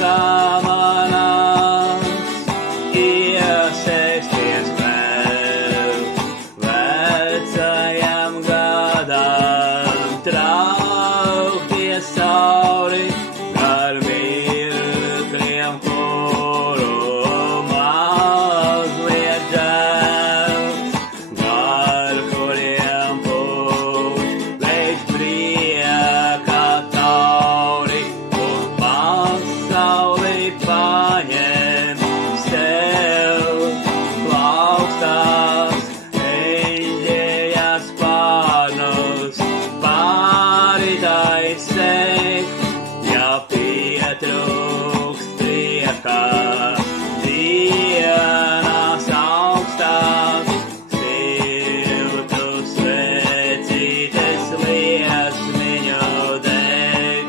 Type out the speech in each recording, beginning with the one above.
kā manās, iesaisties vēl vecajam gadam, traukties cauri gar mirkļiem, kuru mazliet dēl, gar kuriem pūš līdz prieka tauri un pasauli paņem sev plaukstās eņģeļas spārnus pāri taisēt, ja pietrūkst prieka dienās augstās, siltu svecītes liesmiņu deg,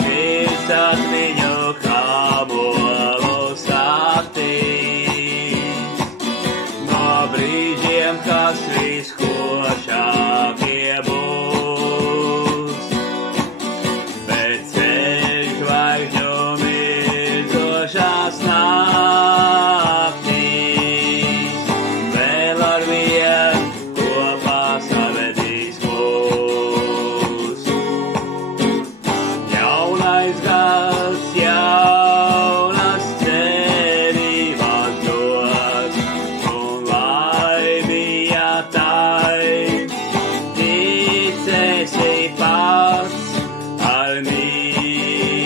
sirds atmiņu kābolu satīst, no brīžiem, kas viskošākie būs, bet ceļš zvaigžņu mirzošās naktīs, vēl ar vien kopā savedīs mūs. Jaunais gads, jaunas cerības dod, un laimīja tai, ticēsi pats ar mīlestību.